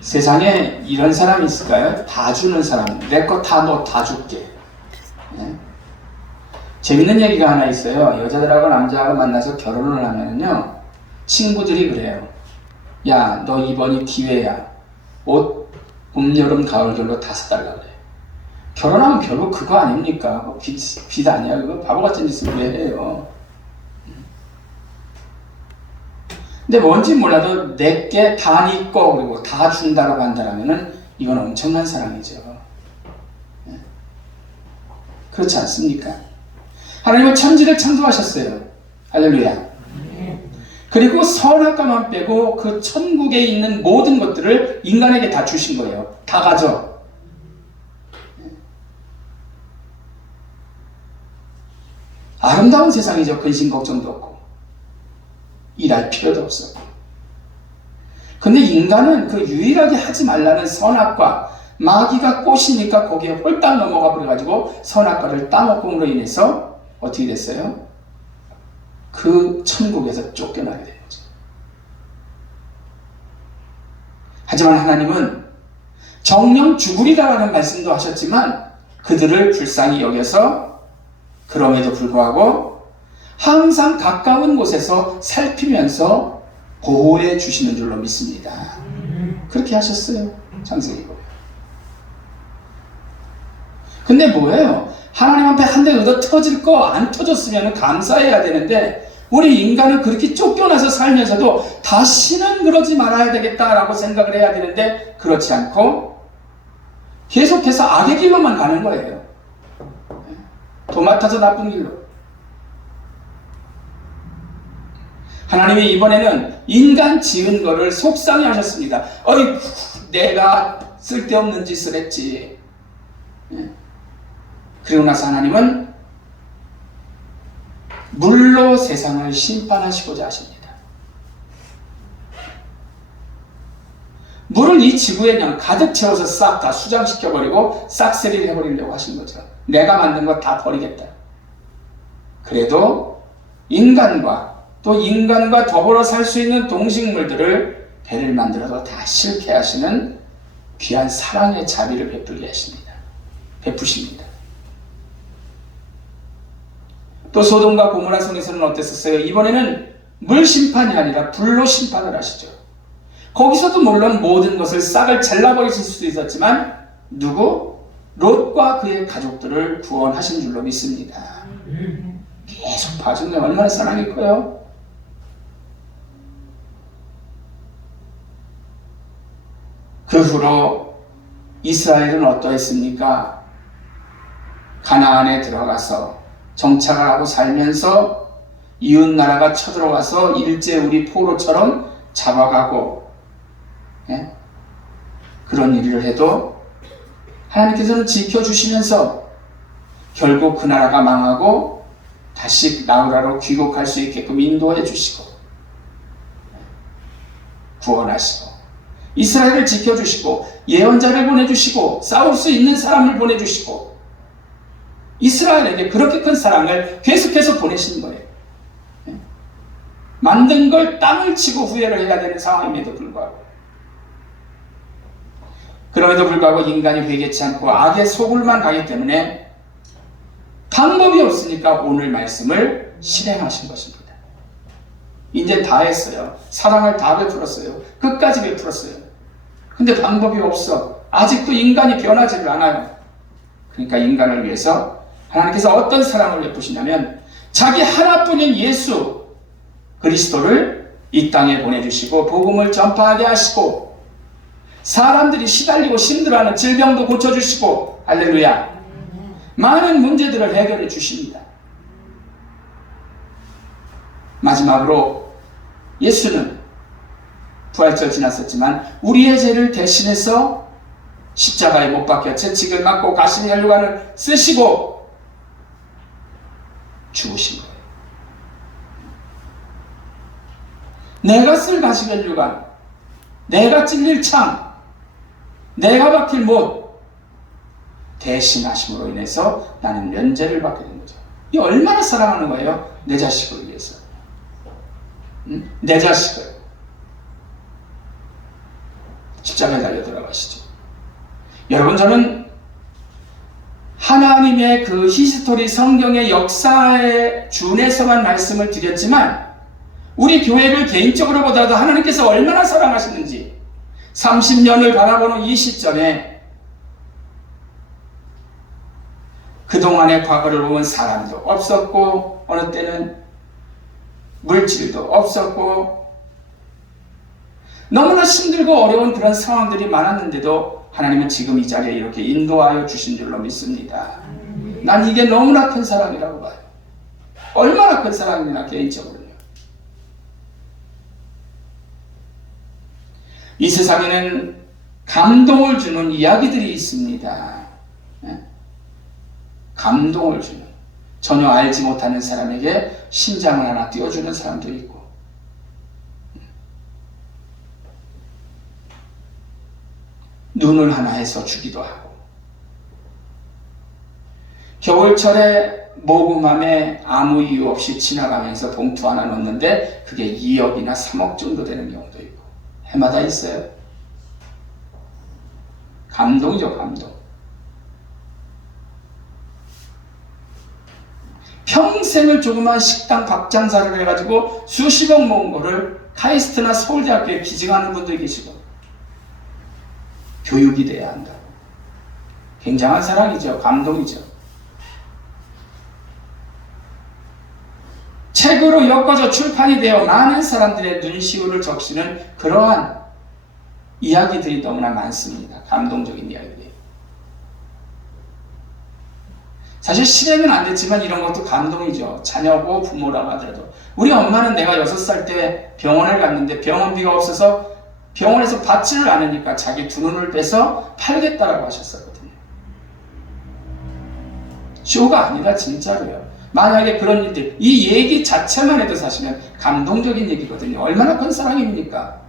세상에 이런 사람이 있을까요? 다 주는 사람. 내 거 다 너 다 줄게. 네? 재밌는 얘기가 하나 있어요. 여자들하고 남자하고 만나서 결혼을 하면요, 친구들이 그래요. 야, 너 이번이 기회야. 옷 봄, 여름, 가을, 겨울로 다 사달라 그래. 결혼하면 결국 그거 아닙니까? 빚 아니야? 그거 바보 같은 짓을 왜 해요? 근데 뭔지 몰라도 내게 다 네 거 그리고 다 준다라고 한다면은 이건 엄청난 사랑이죠. 그렇지 않습니까? 하나님은 천지를 창조하셨어요. 할렐루야. 그리고 선악과만 빼고 그 천국에 있는 모든 것들을 인간에게 다 주신 거예요. 다 가져. 아름다운 세상이죠. 근심 걱정도 없고 일할 필요도 없어. 근데 인간은 그 유일하게 하지 말라는 선악과, 마귀가 꼬시니까 거기에 홀딱 넘어가 버려가지고 선악과를 따먹음으로 인해서 어떻게 됐어요? 그 천국에서 쫓겨나게 된 거죠. 하지만 하나님은 정령 죽으리라는 말씀도 하셨지만 그들을 불쌍히 여겨서 그럼에도 불구하고 항상 가까운 곳에서 살피면서 보호해 주시는 줄로 믿습니다. 그렇게 하셨어요. 창세기 보면. 근데 뭐예요? 하나님 앞에 한 대 얻어 터질 거 안 터졌으면 감사해야 되는데 우리 인간은 그렇게 쫓겨나서 살면서도 다시는 그러지 말아야 되겠다라고 생각을 해야 되는데 그렇지 않고 계속해서 악의 길로만 가는 거예요. 도맡아서 나쁜 길로. 하나님이 이번에는 인간 지은 거를 속상해 하셨습니다. 어이, 내가 쓸데없는 짓을 했지. 그리고 나서 하나님은 물로 세상을 심판하시고자 하십니다. 물을 이 지구에 그냥 가득 채워서 싹 다 수장시켜버리고 싹쓸이를 해버리려고 하신 거죠. 내가 만든 거 다 버리겠다. 그래도 인간과 또 인간과 더불어 살 수 있는 동식물들을 배를 만들어도 다 실패하시는 귀한 사랑의 자비를 베풀게 하십니다. 베푸십니다. 또 소돔과 고모라 성에서는 어땠었어요? 이번에는 물 심판이 아니라 불로 심판을 하시죠. 거기서도 물론 모든 것을 싹을 잘라버리실 수도 있었지만 누구? 롯과 그의 가족들을 구원하신 줄로 믿습니다. 계속 봐주면 얼마나 사랑이 커요? 그 후로 이스라엘은 어떠했습니까? 가나안에 들어가서 정착을 하고 살면서 이웃나라가 쳐들어와서 일제 우리 포로처럼 잡아가고 그런 일을 해도 하나님께서는 지켜주시면서 결국 그 나라가 망하고 다시 나우라로 귀국할 수 있게끔 인도해 주시고 구원하시고 이스라엘을 지켜주시고 예언자를 보내주시고 싸울 수 있는 사람을 보내주시고 이스라엘에게 그렇게 큰 사랑을 계속해서 보내신 거예요. 만든 걸 땅을 치고 후회를 해야 되는 상황임에도 불구하고 그럼에도 불구하고 인간이 회개치 않고 악의 소굴만 가기 때문에 방법이 없으니까 오늘 말씀을 실행하신 것입니다. 이제 다 했어요. 사랑을 다 베풀었어요. 끝까지 베풀었어요. 근데 방법이 없어. 아직도 인간이 변하지를 않아요. 그러니까 인간을 위해서 하나님께서 어떤 사랑을 베푸시냐면 자기 하나뿐인 예수 그리스도를 이 땅에 보내주시고 복음을 전파하게 하시고 사람들이 시달리고 힘들어하는 질병도 고쳐주시고 할렐루야 많은 문제들을 해결해 주십니다. 마지막으로 예수는 부활절 지났었지만 우리의 죄를 대신해서 십자가에 못 박혀 채찍을 맞고 가시의 혈관을 쓰시고 죽으신 거예요. 내가 쓸 가시의 혈관, 내가 찔릴 창, 내가 박힐 못 대신하심으로 인해서 나는 면죄를 받게 된 거죠. 이 얼마나 사랑하는 거예요? 내 자식을 위해서. 내 자식을. 십자가에 달려 돌아가시죠. 여러분, 저는 하나님의 그 히스토리 성경의 역사에 준해서만 말씀을 드렸지만 우리 교회를 개인적으로 보더라도 하나님께서 얼마나 사랑하시는지 30년을 바라보는 이 시점에 그동안의 과거를 보면 사람도 없었고 어느 때는 물질도 없었고 너무나 힘들고 어려운 그런 상황들이 많았는데도 하나님은 지금 이 자리에 이렇게 인도하여 주신 줄로 믿습니다. 난 이게 너무나 큰 사랑이라고 봐요. 얼마나 큰 사랑이나 개인적으로요. 이 세상에는 감동을 주는 이야기들이 있습니다. 감동을 주는, 전혀 알지 못하는 사람에게 심장을 하나 띄워주는 사람도 있고, 눈을 하나 해서 주기도 하고, 겨울철에 모금함에 아무 이유 없이 지나가면서 봉투 하나 넣는데 그게 2억이나 3억 정도 되는 경우도 있고, 해마다 있어요. 감동이죠, 감동. 평생을 조그만 식당 밥 장사를 해가지고 수십억 모은 거를 카이스트나 서울대학교에 기증하는 분도 계시고, 교육이 돼야 한다. 굉장한 사랑이죠. 감동이죠. 책으로 엮어져 출판이 되어 많은 사람들의 눈시울을 적시는 그러한 이야기들이 너무나 많습니다. 감동적인 이야기들이. 사실 실행은 안 됐지만 이런 것도 감동이죠. 자녀고 부모라고 하더라도. 우리 엄마는 내가 6살 때 병원을 갔는데 병원비가 없어서 병원에서 받지를 않으니까 자기 두 눈을 빼서 팔겠다라고 하셨었거든요. 쇼가 아니라 진짜로요. 만약에 그런 일들, 이 얘기 자체만 해도 사실은 감동적인 얘기거든요. 얼마나 큰 사랑입니까?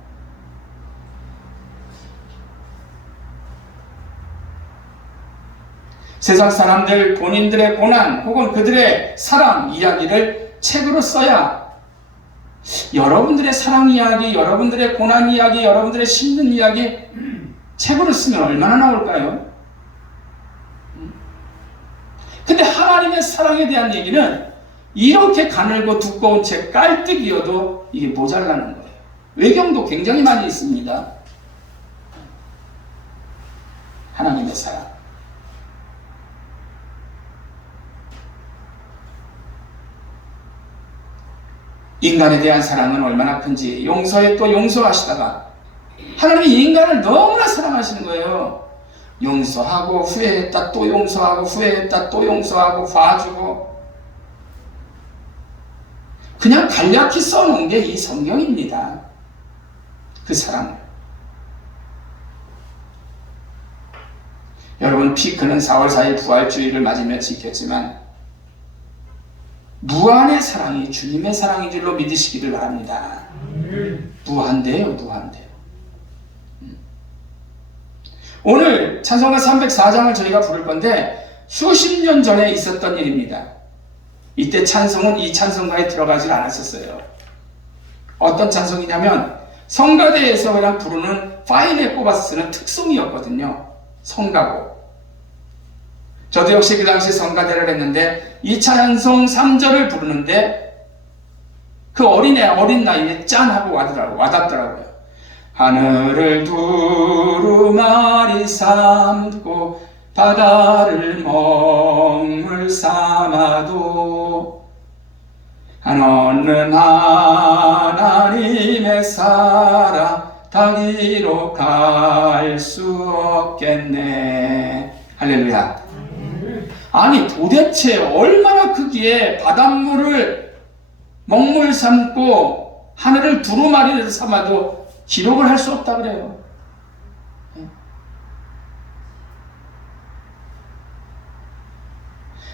세상 사람들 본인들의 고난 혹은 그들의 사랑 이야기를 책으로 써야 여러분들의 사랑 이야기, 여러분들의 고난 이야기, 여러분들의 힘든 이야기 책으로 쓰면 얼마나 나올까요? 근데 하나님의 사랑에 대한 얘기는 이렇게 가늘고 두꺼운 책 깔뜩이어도 이게 모자라는 거예요. 외경도 굉장히 많이 있습니다. 하나님의 사랑. 인간에 대한 사랑은 얼마나 큰지 용서에 또 용서하시다가 하나님이 인간을 너무나 사랑하시는 거예요. 용서하고 후회했다 또 용서하고 후회했다 또 용서하고 봐주고 그냥 간략히 써놓은 게 이 성경입니다. 그 사랑을. 여러분, 피크는 4월 4일 부활주의를 맞으며 지켰지만 무한의 사랑이 주님의 사랑인 줄로 믿으시기를 바랍니다. 무한대요, 무한대요. 오늘 찬송가 304장을 저희가 부를 건데 수십 년 전에 있었던 일입니다. 이때 찬송은 이 찬송가에 들어가지 않았었어요. 어떤 찬송이냐면 성가대에서 그냥 부르는 파일에 뽑아서 쓰는 특송이었거든요. 성가곡. 저도 역시 그 당시 성가대를 했는데 이 찬송 3절을 부르는데 그 어린 나이에 짠 하고 와닿더라고요. 하늘을 두루마리 삼고 바다를 먹물 삼아도 한없는 하나님의 사랑 다 기록할 수 없겠네. 할렐루야. 아니 도대체 얼마나 크기에 바닷물을 먹물 삼고 하늘을 두루마리를 삼아도 기록을 할 수 없다 그래요.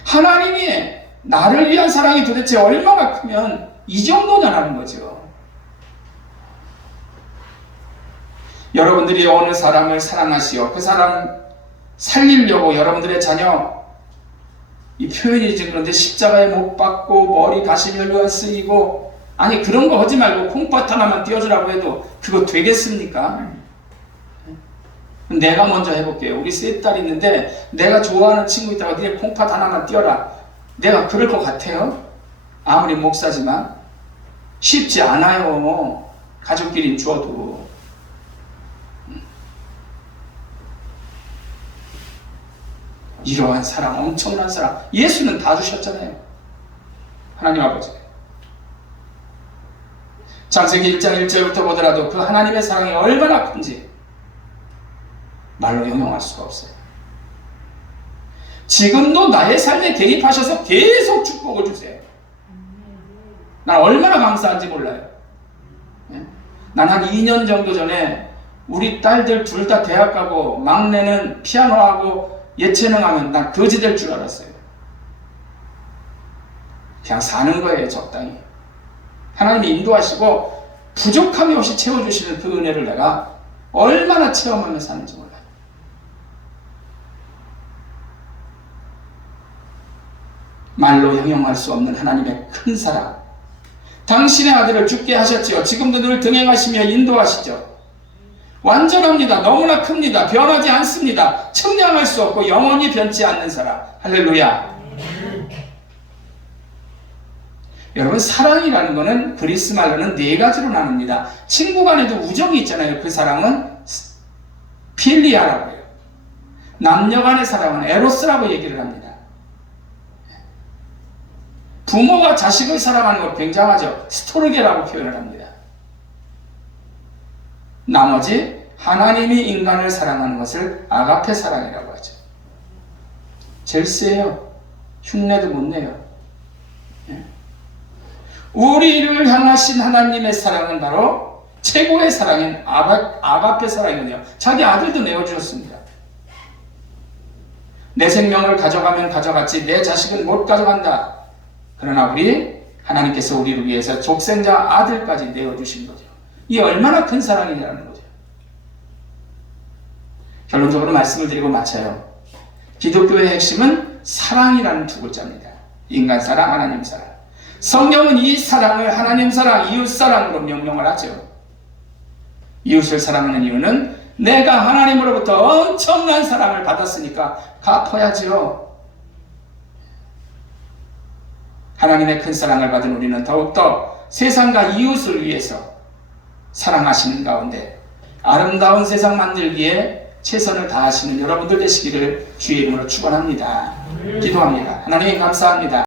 하나님이 나를 위한 사랑이 도대체 얼마나 크면 이 정도냐라는 거죠. 여러분들이 어느 사람을 사랑하시어 그 사람 살리려고 여러분들의 자녀, 이 표현이지 그런데 십자가에 못 박고 머리 가시면류가 쓰이고, 아니 그런 거 하지 말고 콩팥 하나만 띄워주라고 해도 그거 되겠습니까? 내가 먼저 해볼게요. 우리 세 딸 있는데 내가 좋아하는 친구 있다가 니네 콩팥 하나만 띄워라. 내가 그럴 것 같아요? 아무리 목사지만 쉽지 않아요. 가족끼리 주어도. 이러한 사랑, 엄청난 사랑. 예수는 다 주셨잖아요. 하나님 아버지. 창세기 1장 1절부터 보더라도 그 하나님의 사랑이 얼마나 큰지 말로 형용할 수가 없어요. 지금도 나의 삶에 개입하셔서 계속 축복을 주세요. 난 얼마나 감사한지 몰라요. 난 한 2년 정도 전에 우리 딸들 둘 다 대학 가고 막내는 피아노하고 예체능 하면 난 거지 될 줄 알았어요. 그냥 사는 거예요, 적당히. 하나님이 인도하시고 부족함이 없이 채워주시는 그 은혜를 내가 얼마나 체험하며 사는지 몰라요. 말로 형용할 수 없는 하나님의 큰 사랑. 당신의 아들을 죽게 하셨지요. 지금도 늘 등행하시며 인도하시죠. 완전합니다. 너무나 큽니다. 변하지 않습니다. 측량할 수 없고 영원히 변치 않는 사랑. 할렐루야. 여러분, 사랑이라는 것은 그리스 말로는 네 가지로 나눕니다. 친구 간에도 우정이 있잖아요. 그 사랑은 필리아라고 해요. 남녀 간의 사랑은 에로스라고 얘기를 합니다. 부모가 자식을 사랑하는 것 굉장하죠. 스토르게라고 표현을 합니다. 나머지 하나님이 인간을 사랑하는 것을 아가페 사랑이라고 하죠. 제일 세요. 흉내도 못 내요. 우리를 향하신 하나님의 사랑은 바로 최고의 사랑인 아가페 사랑이거든요. 자기 아들도 내어주셨습니다. 내 생명을 가져가면 가져갔지 내 자식은 못 가져간다. 그러나 하나님께서 우리를 위해서 족생자 아들까지 내어주신 거죠. 이게 얼마나 큰 사랑이냐는 거죠. 결론적으로 말씀을 드리고 마쳐요. 기독교의 핵심은 사랑이라는 두 글자입니다. 인간 사랑, 하나님 사랑. 성경은 이 사랑을 하나님 사랑, 이웃 사랑으로 명명을 하죠. 이웃을 사랑하는 이유는 내가 하나님으로부터 엄청난 사랑을 받았으니까 갚아야죠. 하나님의 큰 사랑을 받은 우리는 더욱더 세상과 이웃을 위해서 사랑하시는 가운데 아름다운 세상 만들기에 최선을 다하시는 여러분들 되시기를 주의 이름으로 축원합니다. 기도합니다. 하나님 감사합니다.